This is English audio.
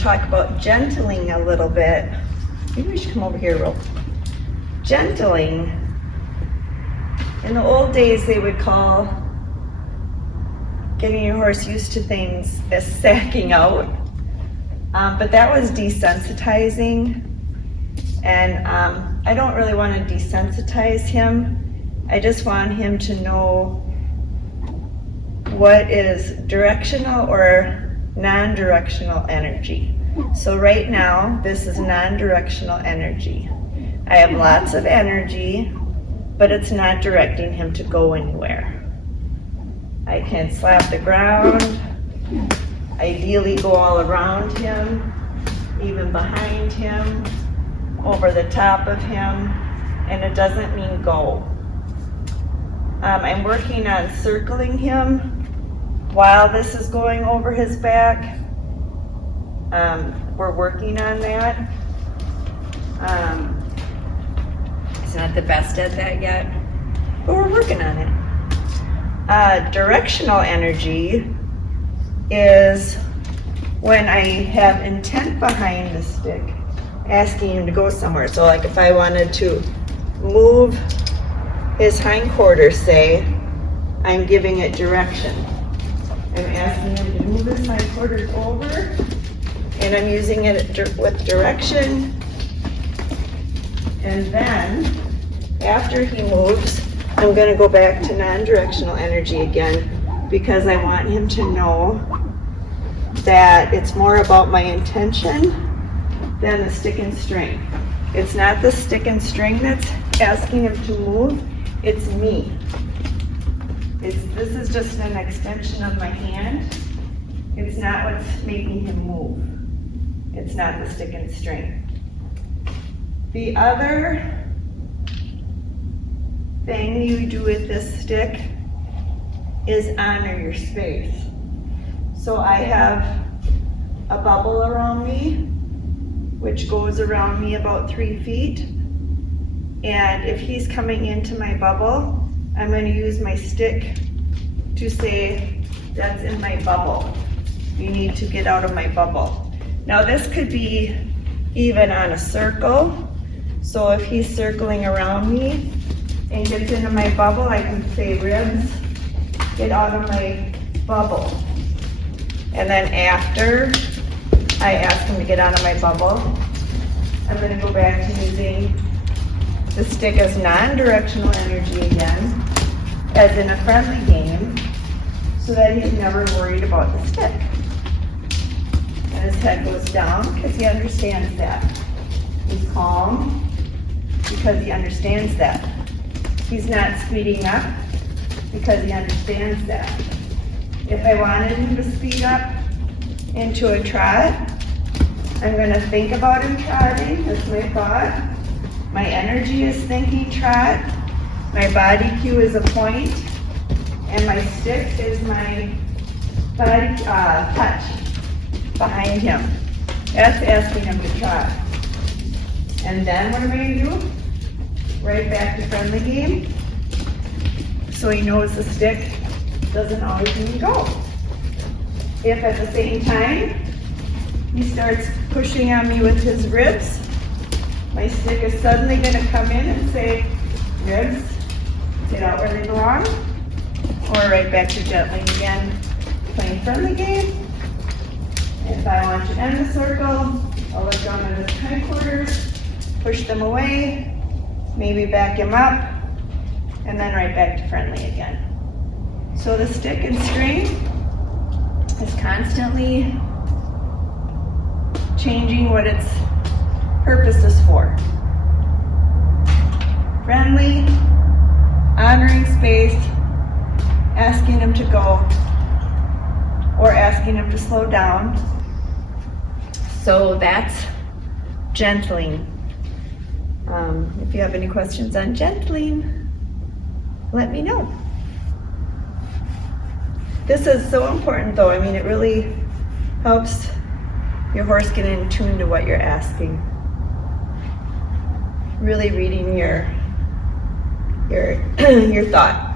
talk about gentling a little bit. Maybe we should come over here, real. Gentling. In the old days, they would call getting your horse used to things as sacking out. But that was desensitizing. And I don't really want to desensitize him. I just want him to know what is directional or non-directional energy. So right now, this is non-directional energy. I have lots of energy, but it's not directing him to go anywhere. I can slap the ground, ideally go all around him, even behind him, over the top of him, and it doesn't mean go. I'm working on circling him while this is going over his back. We're working on that. He's not the best at that yet, but we're working on it. Directional energy is when I have intent behind the stick, asking him to go somewhere. So like if I wanted to move his hindquarters, say, I'm giving it direction. I'm asking him to move his hindquarters over, and I'm using it with direction. And then, after he moves, I'm going to go back to non-directional energy again, because I want him to know that it's more about my intention than the stick and string. It's not the stick and string that's asking him to move, it's me. This is just an extension of my hand. It's not what's making him move. It's not the stick and string. The other thing you do with this stick is honor your space. So I have a bubble around me, which goes around me about 3 feet. And if he's coming into my bubble, I'm going to use my stick to say, that's in my bubble. You need to get out of my bubble. Now this could be even on a circle. So if he's circling around me and gets into my bubble, I can say, ribs, get out of my bubble. And then after I ask him to get out of my bubble, I'm going to go back to using the stick as non-directional energy again, as in a friendly game, so that he's never worried about the stick. And his head goes down because he understands that. He's calm because he understands that. He's not speeding up because he understands that. If I wanted him to speed up into a trot, I'm going to think about him trotting. That's my thought. My energy is thinking trot. My body cue is a point. And my stick is my body touch behind him. That's asking him to trot. And then what am I going to do? Right back to friendly game. So he knows the stick doesn't always mean go. If at the same time he starts pushing on me with his ribs, my stick is suddenly going to come in and say, ribs, get out where they belong. Or right back to gentling again, playing friendly game. And if I want to end the circle, I'll look down at his hindquarters, push them away, maybe back him up, and then right back to friendly again. So the stick and string is constantly changing what its purpose is for. Friendly, honoring space, asking him to go, or asking him to slow down. So that's gentling. If you have any questions on gentling, let me know. This is so important though. I mean, it really helps your horse get in tune to what you're asking. Really reading your thought.